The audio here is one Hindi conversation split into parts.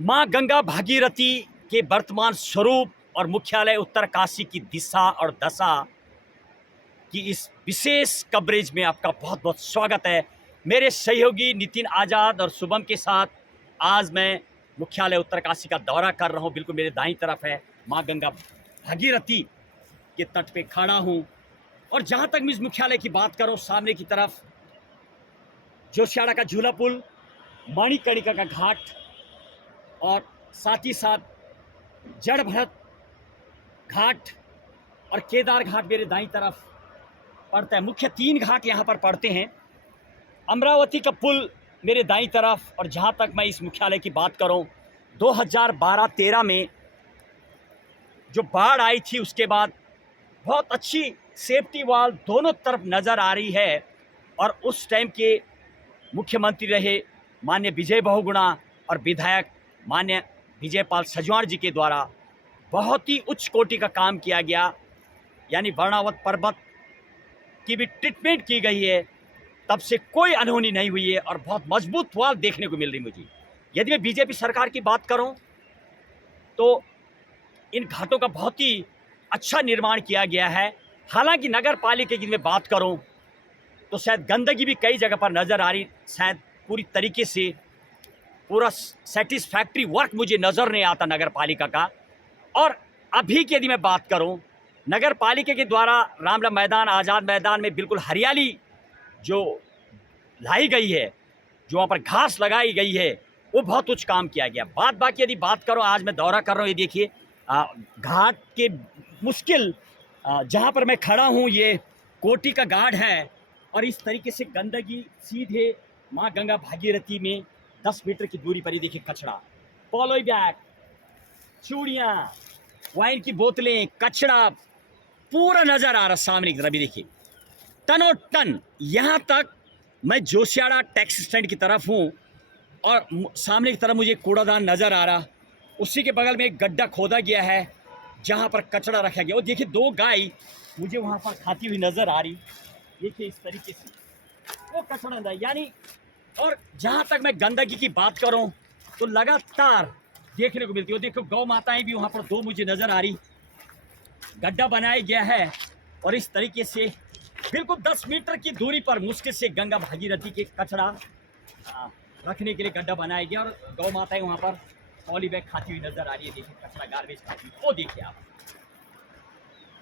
माँ गंगा भागीरथी के वर्तमान स्वरूप और मुख्यालय उत्तरकाशी की दिशा और दशा की इस विशेष कवरेज में आपका बहुत बहुत स्वागत है। मेरे सहयोगी नितिन आज़ाद और शुभम के साथ आज मैं मुख्यालय उत्तरकाशी का दौरा कर रहा हूँ। बिल्कुल मेरे दाईं तरफ है माँ गंगा भागीरथी के तट पे खड़ा हूँ और जहाँ तक मैं इस मुख्यालय की बात करूँ, सामने की तरफ जोशियाड़ा का झूला पुल, मणिकर्णिका का घाट और साथ ही साथ जड़ भरत घाट और केदार घाट मेरे दाईं तरफ पड़ता है। मुख्य 3 घाट यहाँ पर पड़ते हैं। अमरावती का पुल मेरे दाईं तरफ। और जहाँ तक मैं इस मुख्यालय की बात करूँ, 2012-13 में जो बाढ़ आई थी उसके बाद बहुत अच्छी सेफ्टी वॉल दोनों तरफ नज़र आ रही है। और उस टाइम के मुख्यमंत्री रहे माननीय विजय बहुगुणा और विधायक माननीय विजयपाल सजवाण जी के द्वारा बहुत ही उच्च कोटि का काम किया गया। यानी वर्णावत पर्वत की भी ट्रीटमेंट की गई है। तब से कोई अनहोनी नहीं हुई है और बहुत मजबूत वॉल देखने को मिल रही मुझे। यदि मैं बीजेपी सरकार की बात करूं तो इन घाटों का बहुत ही अच्छा निर्माण किया गया है। हालांकि नगर पालिका की मैं बात करूं तो शायद गंदगी भी कई जगह पर नज़र आ रही। शायद पूरी तरीके से पूरा सेटिस्फैक्ट्री वर्क मुझे नज़र नहीं आता नगर पालिका का। और अभी की यदि मैं बात करूं, नगर पालिका के द्वारा रामला मैदान, आज़ाद मैदान में बिल्कुल हरियाली जो लाई गई है, जो वहाँ पर घास लगाई गई है, वो बहुत उच्च काम किया गया। बाकी यदि बात करो, आज मैं दौरा कर रहा हूँ, ये देखिए घाट के मुश्किल जहाँ पर मैं खड़ा हूँ ये कोटी का गार्ड है। और इस तरीके से गंदगी सीधे माँ गंगा भागीरथी में 10 मीटर की दूरी पर ही देखिए कचरा, पॉली बैग, चूड़ियाँ, वाइन की बोतलें, कचरा पूरा नज़र आ रहा सामने की तरफ। भी देखिए टनों टन। यहाँ तक मैं जोशियाड़ा टैक्सी स्टैंड की तरफ हूँ और सामने की तरफ मुझे कूड़ादान नज़र आ रहा। उसी के बगल में एक गड्ढा खोदा गया है जहाँ पर कचरा रखा गया। और देखिए 2 गाय मुझे वहाँ पर खाती हुई नज़र आ रही। देखिए इस तरीके से वो कचरा अंदर, यानी। और जहाँ तक मैं गंदगी की बात करूँ तो लगातार देखने को मिलती है। देखो गौ माताएं भी वहाँ पर 2 मुझे नज़र आ रही। गड्ढा बनाया गया है और इस तरीके से बिल्कुल 10 मीटर की दूरी पर मुश्किल से गंगा भागीरथी के कचरा रखने के लिए गड्ढा बनाया गया। और गौ माताएं वहाँ पर पॉली बैग खाती हुई नजर आ रही है। देखिए कचरा, गार्बेज खाती हुई, वो देखिए आप।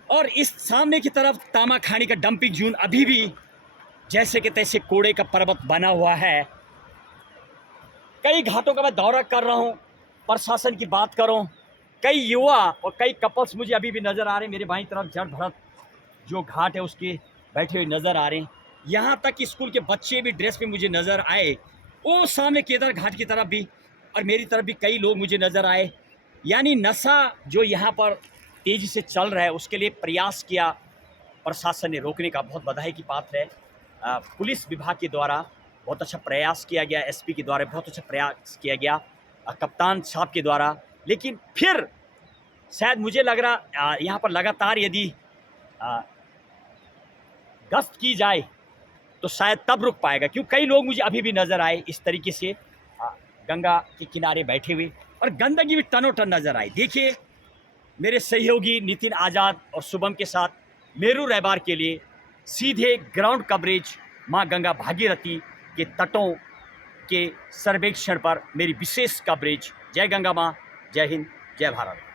और इस सामने की तरफ तामाखानी का डंपिंग जोन अभी भी जैसे कि तैसे कूड़े का पर्वत बना हुआ है। कई घाटों का मैं दौरा कर रहा हूँ। प्रशासन की बात करूँ, कई युवा और कई कपल्स मुझे अभी भी नज़र आ रहे हैं। मेरे बाईं तरफ जड़ भरत जो घाट है उसके बैठे हुए नज़र आ रहे हैं। यहाँ तक कि स्कूल के बच्चे भी ड्रेस में मुझे नज़र आए। वो सामने केदार घाट की तरफ भी और मेरी तरफ भी कई लोग मुझे नज़र आए। यानी नशा जो यहाँ पर तेज़ी से चल रहा है उसके लिए प्रयास किया प्रशासन ने रोकने का, बहुत बधाई की बात है। पुलिस विभाग के द्वारा बहुत अच्छा प्रयास किया गया, एसपी के द्वारा बहुत अच्छा प्रयास किया गया, कप्तान साहब के द्वारा। लेकिन फिर शायद मुझे लग रहा यहाँ पर लगातार यदि गश्त की जाए तो शायद तब रुक पाएगा। क्यों कई लोग मुझे अभी भी नज़र आए इस तरीके से गंगा के किनारे बैठे हुए और गंदगी भी टनों टन नज़र आई। देखिए मेरे सहयोगी नितिन आज़ाद और शुभम के साथ मेरू रहबार के लिए सीधे ग्राउंड कवरेज माँ गंगा भागीरथी के तटों के सर्वेक्षण पर मेरी विशेष कवरेज। जय गंगा माँ, जय हिंद, जय भारत।